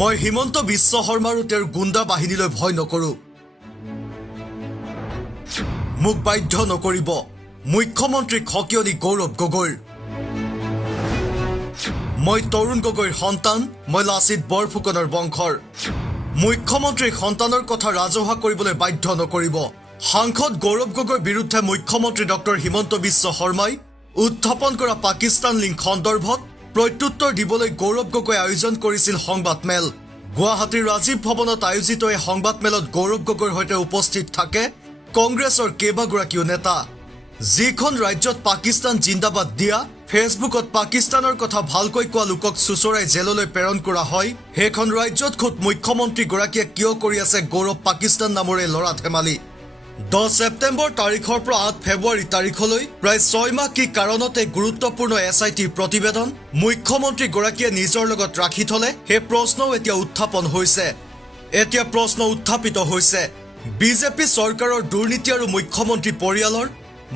মই হিমন্ত বিশ্ব শৰ্মাৰ তেওঁৰ গুণ্ডা বাহিনীলৈ ভয় নকৰোঁ। মোক বাধ্য নকৰিব মুখ্যমন্ত্ৰী খকিয়নী গৌৰৱ গগৈৰ। মই তৰুণ গগৈৰ সন্তান, মই লাচিত বৰফুকনৰ বংশৰ। মুখ্যমন্ত্ৰীৰ সন্তানৰ কথা ৰাজহুৱা কৰিবলৈ বাধ্য নকৰিব। সাংসদ গৌৰৱ গগৈৰ বিৰুদ্ধে মুখ্যমন্ত্ৰী ডক্টৰ হিমন্ত বিশ্ব শৰ্মাই উত্থাপন কৰা পাকিস্তান লিংক সন্দৰ্ভত প্ৰত্যুত্তৰ দিবলৈ গৌৰৱ গগৈ আয়োজন কৰিছিল সংবাদমেল। গুৱাহাটীৰ ৰাজীৱ ভৱনত আয়োজিত এই সংবাদমেলত গৌৰৱ গগৈৰ সৈতে উপস্থিত থাকে কংগ্ৰেছৰ কেইবাগৰাকীও নেতা। যিখন ৰাজ্যত পাকিস্তান জিন্দাবাদ দিয়া, ফেচবুকত পাকিস্তানৰ কথা ভালকৈ কোৱা লোকক চুচৰাই জেললৈ প্ৰেৰণ কৰা হয়, সেইখন ৰাজ্যত খুদ মুখ্যমন্ত্ৰীগৰাকীয়ে কিয় কৰি আছে গৌৰৱ পাকিস্তান নামৰে ল'ৰা ধেমালি। 10 ছেপ্টেম্বৰ তাৰিখৰ পৰা 8 ফেব্ৰুৱাৰী তাৰিখলৈ প্ৰায় 6 মাহ কি কাৰণতে গুৰুত্বপূৰ্ণ SITৰ প্ৰতিবেদন মুখ্যমন্ত্ৰীগৰাকীয়ে নিজৰ লগত ৰাখি থলে, সেই প্ৰশ্নও এতিয়া উত্থাপন হৈছে। এতিয়া প্ৰশ্ন উত্থাপিত হৈছে, বিজেপি চৰকাৰৰ দুৰ্নীতি আৰু মুখ্যমন্ত্ৰী পৰিয়ালৰ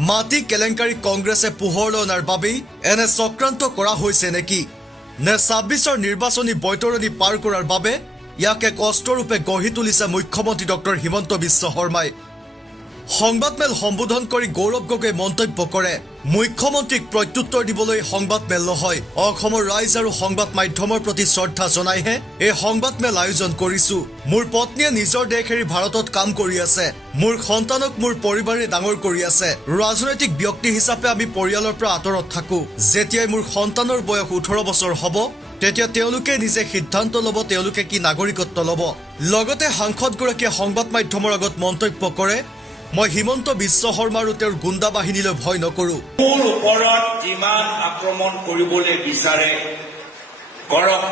মাটি কেলেংকাৰী কংগ্ৰেছে পোহৰলৈ অনাৰ বাবেই এনে চক্ৰান্ত কৰা হৈছে নেকি? নে 26ৰ নিৰ্বাচনী বৈতৰণি পাৰ কৰাৰ বাবে ইয়াক এক অস্ত্ৰৰূপে গঢ়ি তুলিছে মুখ্যমন্ত্ৰী ডক্টৰ হিমন্ত বিশ্ব শৰ্মাই? সংবাদমেল সম্বোধন কৰি গৌৰৱ গগৈ মন্তব্য কৰে, মুখ্যমন্ত্ৰীক প্ৰত্যুত্তৰ দিবলৈ সংবাদমেল নহয়, অসমৰ ৰাইজ আৰু সংবাদ মাধ্যমৰ প্ৰতি শ্ৰদ্ধা জনাইহে এই সংবাদমেল আয়োজন কৰিছো। মোৰ পত্নীয়ে নিজৰ দেশ এৰি ভাৰতত কাম কৰি আছে, মোৰ সন্তানক মোৰ পৰিবাৰে ডাঙৰ কৰি আছে। ৰাজনৈতিক ব্যক্তি হিচাপে আমি পৰিয়ালৰ পৰা আঁতৰত থাকো। যেতিয়াই মোৰ সন্তানৰ বয়স 18 বছৰ হ'ব, তেতিয়া তেওঁলোকে নিজে সিদ্ধান্ত ল'ব তেওঁলোকে কি নাগৰিকত্ব ল'ব। লগতে সাংসদগৰাকীয়ে সংবাদ মাধ্যমৰ আগত মন্তব্য কৰে, মই হিমন্ত বিশ্ব শৰ্মা আৰু তেওঁৰ গুণ্ডা বাহিনীলৈ ভয় নকৰোঁ। মোৰ ওপৰত যিমান আক্ৰমণ কৰিবলৈ বিচাৰে কৰক,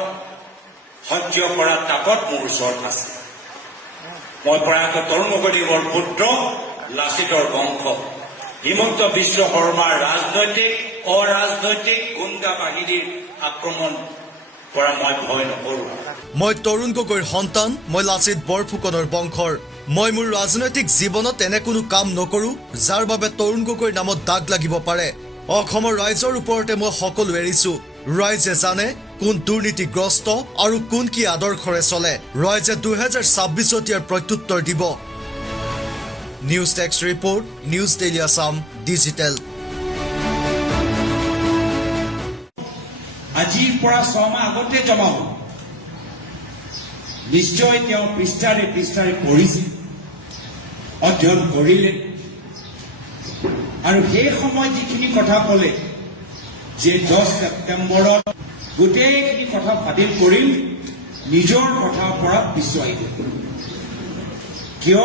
সহ্য কৰা তাকত মোৰ ওচৰত আছে। মই প্ৰয়াত তৰুণ গগৈদেৱৰ পুত্ৰ, লাচিতৰ বংশ। হিমন্ত বিশ্ব শৰ্মাৰ ৰাজনৈতিক অৰাজনৈতিক গুণ্ডা বাহিনীৰ আক্ৰমণ পৰা মই ভয় নকৰোঁ। মই তৰুণ গগৈৰ সন্তান, মই লাচিত বৰফুকনৰ বংশৰ। মই মোৰ ৰাজনৈতিক জীৱনত এনে কোনো কাম নকৰোঁ যাৰ বাবে তৰুণ গগৈৰ নামত দাগ লাগিব পাৰে। অসমৰ ৰাইজৰ ওপৰতে মই সকলো এৰিছো। ৰাইজে জানে কোন দুৰ্নীতিগ্ৰস্ত আৰু কোন কি আদৰ্শৰে চলে। ৰাইজে 2026ত ইয়াৰ প্ৰত্যুত্তৰ দিব। News text report, news daily Assam digital. আজিৰ পৰা 6 মাহ আগতে জমা হ'ল। নিশ্চয় তেওঁ পৃষ্ঠাৰে পঢ়িছে, অধ্যয়ন কৰিলে, আৰু সেই সময় যিখিনি কথা ক'লে যে 10 ছেপ্টেম্বৰত গোটেইখিনি কথা বাতিল কৰিম, নিজৰ কথাৰ পৰা পিছুৱাই গ'ল। কিয়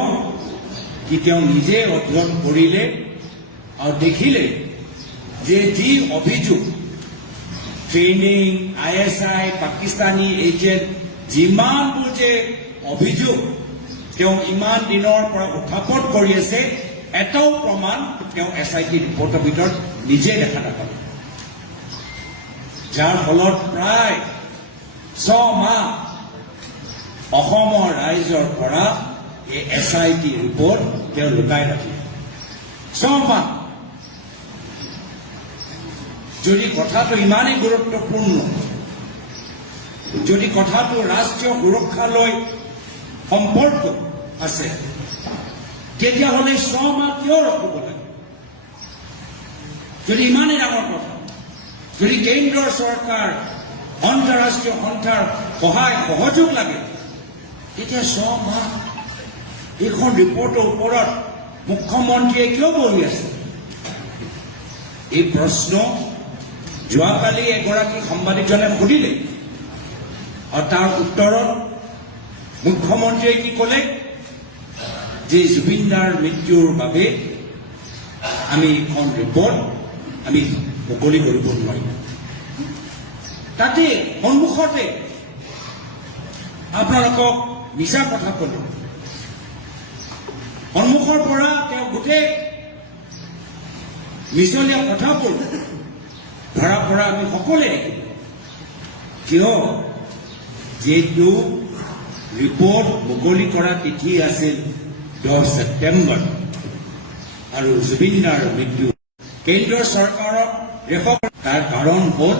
কি তেওঁ নিজে অধ্যয়ন কৰিলে আৰু দেখিলে যে যি অভিযোগ ট্ৰেইনিং, ISI, পাকিস্তানী এজেণ্ট, যিমানবোৰ যে অভিযোগ তেওঁ ইমান দিনৰ পৰা উত্থাপন কৰি আছে, এটাও প্ৰমাণ তেওঁ SIT ৰিপৰ্টৰ ভিতৰত নিজে দেখা নাপালে। যাৰ ফলত প্ৰায় 6 মাহ অসমৰ ৰাইজৰ পৰা এই SIT ৰিপৰ্ট তেওঁ লুকাই ৰাখিলে। 6 মাহ। যদি কথাটো ইমানেই গুৰুত্বপূৰ্ণ, যদি কথাটো ৰাষ্ট্ৰীয় সুৰক্ষালৈ সম্পৰ্ক আছে, তেতিয়াহ'লে 6 মাহ কিয় ৰখিব লাগে? যদি ইমানেই ডাঙৰ কথা, যদি কেন্দ্ৰৰ চৰকাৰ আন্তঃৰাষ্ট্ৰীয় সন্থাৰ সহায় সহযোগ লাগে, তেতিয়া 6 মাহ এইখন ৰিপৰ্টৰ ওপৰত মুখ্যমন্ত্ৰীয়ে কিয় বহি আছে? এই প্ৰশ্ন যোৱাকালি এগৰাকী সাংবাদিকজনে সুধিলে, আৰু তাৰ উত্তৰত মুখ্যমন্ত্ৰীয়ে কি ক'লে যে জুবিন দাৰ মৃত্যুৰ বাবে আমি এখন ৰিপৰ্ট আমি মুকলি কৰিব নোৱাৰিম। তাতে সন্মুখতে আপোনালোকক মিছা কথা ক'লে, সন্মুখৰ পৰা তেওঁ গোটেই মিছলীয়া কথাবোৰ ধৰা পৰা আমি সকলোৱে দেখিলোঁ। কিয়? যিটো ৰিপৰ্ট মুকলি কৰা তিথি আছিল 10 ছেপ্টেম্বৰ, আৰু জুবিন দাৰ মৃত্যু কেন্দ্ৰীয় চৰকাৰক ৰেফাৰ। তাৰ কাৰণ হ'ল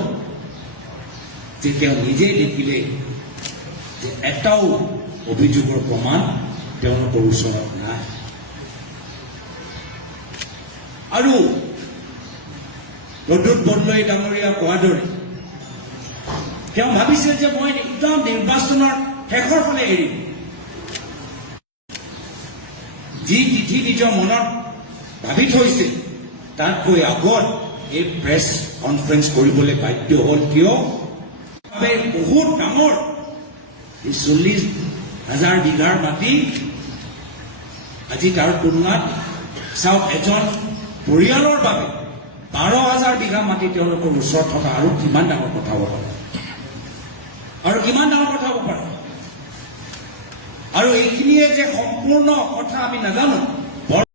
যে তেওঁ নিজে দেখিলে যে এটাও অভিযোগৰ প্ৰমাণ তেওঁলোকৰ ওচৰত নাই। আৰু প্ৰদ্যুৎ বৰদলৈ ডাঙৰীয়া কোৱাৰ দৰে তেওঁ ভাবিছিল যে মই একদম নিৰ্বাচনৰ শেষৰ ফালে এৰিম, যি তিথি নিজৰ মনত ভাবি থৈছিল তাতকৈ আগত এই প্ৰেছ কনফাৰেন্স কৰিবলৈ বাধ্য হ'ল। কিয়? বহুত ডাঙৰ 40,000 বিঘাৰ মাটি আজি তাৰ তুলনাত চাওক, এজন পৰিয়ালৰ বাবে 12,000 বিঘা মাটি তেওঁলোকৰ ওচৰত থকা আৰু কিমান ডাঙৰ কথা হ'ব পাৰে, আৰু এইখিনিয়ে যে সম্পূৰ্ণ কথা আমি নাজানো।